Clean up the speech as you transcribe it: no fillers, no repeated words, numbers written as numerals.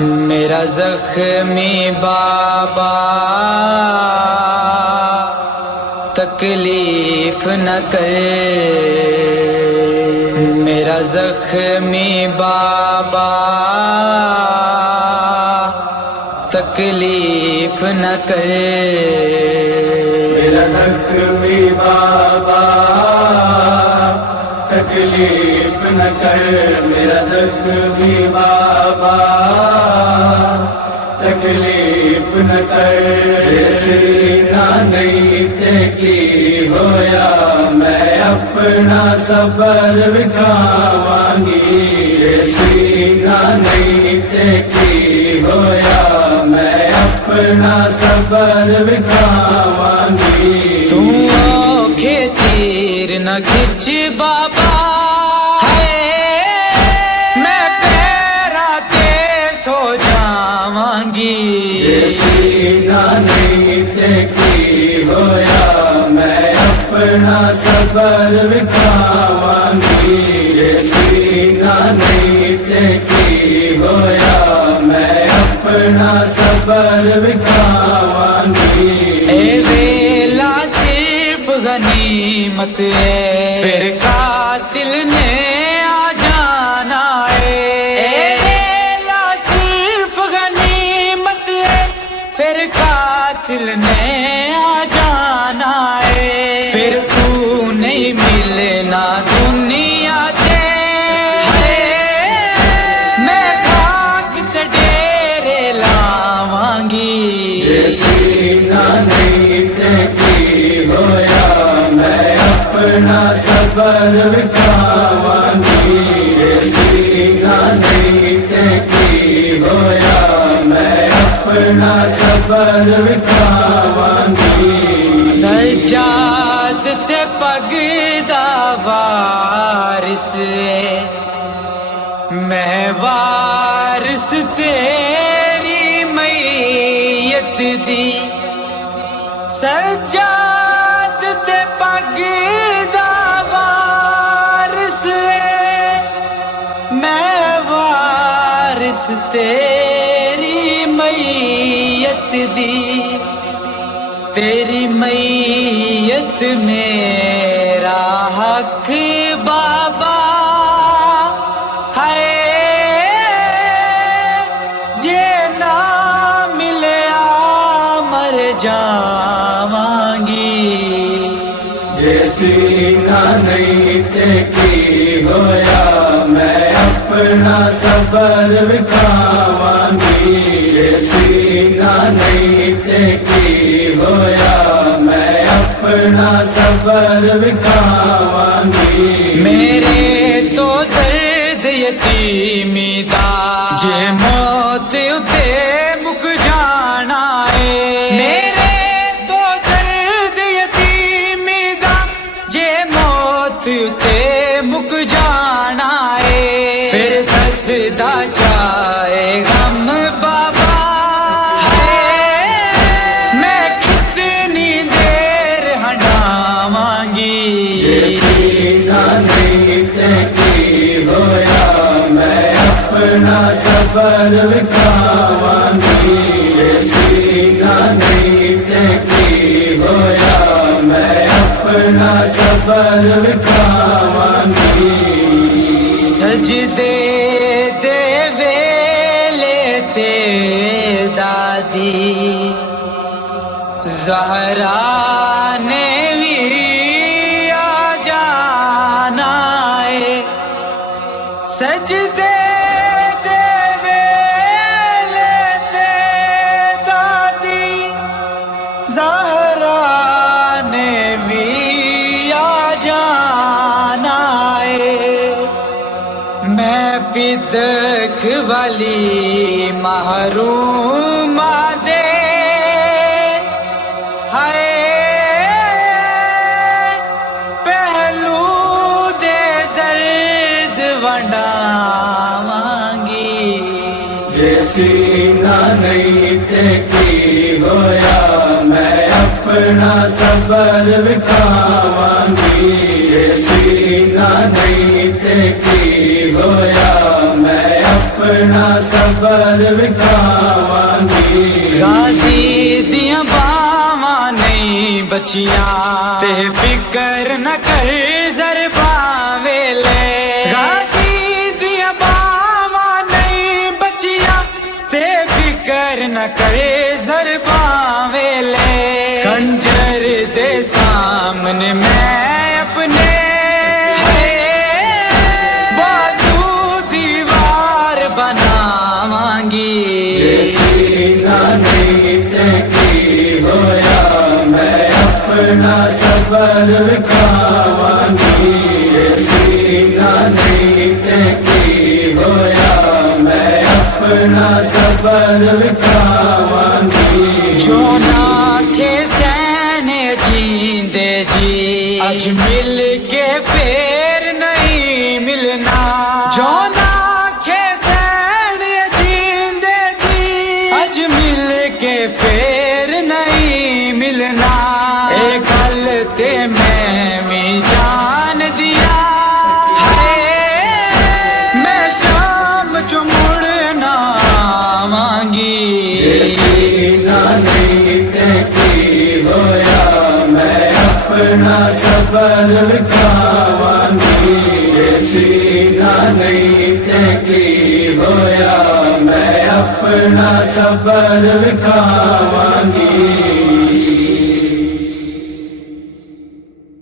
मेरा ज़ख्मी बाबा तकलीफ न कर, मेरा ज़ख्मी बाबा तकलीफ न कर, मेरा ज़ख्मी बाबा तकलीफ न कर, मेरा ज़ख्मी बाबा तकलीफ न कर। सीना नहीं ते की होया मैं अपना सबर विखावांगी, सीना नहीं ते की होया मैं अपना सबर विखावांगी। तू औखे तीर न खिंच बाबा, मैं पैरा ते सो जावांगी। सीना नहीं ते की होया मैं अपना सबर विखावांगी, सीना नहीं ते की होया मैं अपना सबर विखावांगी। ए वेला सिर्फ गनीमत है, फिर कातिल ने आ जाना है। ए वेला सिर्फ गनीमत है, फिर कातिल ने आ जाना है। फिर तू नहीं मिलना दुनिया से, मैं खाक ते डेरे लावांगी। सीना नहीं ते की होया मैं अपना सबर विखावांगी, सीना नहीं ते की होया मैं अपना सबर विखावांगी। सज्जाद ते पगदा वारिस मैं वारिस तेरी मैयत दी। सज्जाद ते पगदा वारिस मैं वारिस तेरी मैयत दी। तेरी मैयत मेरा हक बाबा है, जे ना मिलया मर जावांगी। सीना नहीं ते की होया मैं अपना सबर विखावांगी, सीना नहीं ते की होया मैं अपना सबर विखावांगी। मेरे तो दर्द यतीमी दा जे मौत उते मुक जाना है। मेरे तो दर्द यतीमी दा जे मौत उते मुक जाना है। फिर दसदा जाए गम बाबा मैं कितनी देर हंडावांगी। सीना नहीं ते की होया मैं अपना सबर विखावांगी, सीना नहीं ते की होया मैं अपना सबर विखावांगी। सजदे दे वेले ते दादी ज़हरा ने भी आ जाना है। सजदे दे वेले ते दादी ज़हरा ने भी आ जाना है। मैं फिदक वाली महरूमा दे हाय पहलू दे दर्द वंडावांगी। सीना नहीं ते की होया मैं अपना सबर विखावांगी, सीना नहीं ते की होया मैं अपना सबर विखावांगी गाजी दियां बावां नहीं बचियां ते फिकर न कर ज़रबां वेले गाजी दियां बावां नहीं बचियां ते फिकर न कर ज़रबां वेले खंजर दे सामने मैं अपने बाजू दीवार बनावांगी सीना नहीं ते की होया मैं अपना सबर विखावांगी सीना नहीं ते की होया मैं अपना सबर विखावांगी जो ना के सहने जींदे जी आज मिल के फिर नहीं मिलना जो ना के सहने जींदे जी आज मिल के फिर नहीं मिलना एक गल ते मैं भी जान दिया है मैं शाम चो मुड़ना मांगी सीना नहीं ते की होया मैं अपना सबर विखावांगी सीना नहीं ते की होया मैं अपना सबर विखावांगी